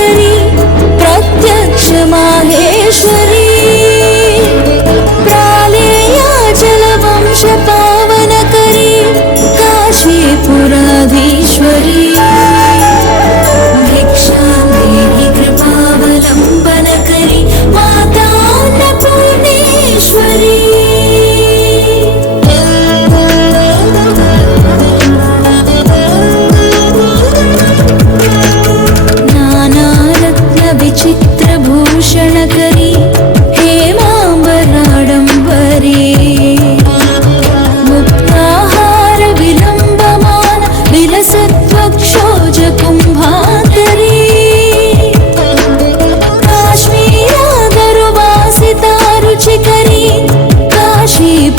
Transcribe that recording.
करी प्रत्यक्ष माहेश्वरी प्रालेयाचलवंश पावन करी काशीपुराधीश्वरी भिक्षां देहि कृपावलम्बन करी माता अन्नपूर्णेश्वरी विचित्रभूषण करी हेमाम्बराडम्बरी मुक्ताहार विलम्बमान विलसत्वक्षोज कुम्भाकरी काश्मीरादरुवासिता रुचिकरी काशीपुराधीश्वरी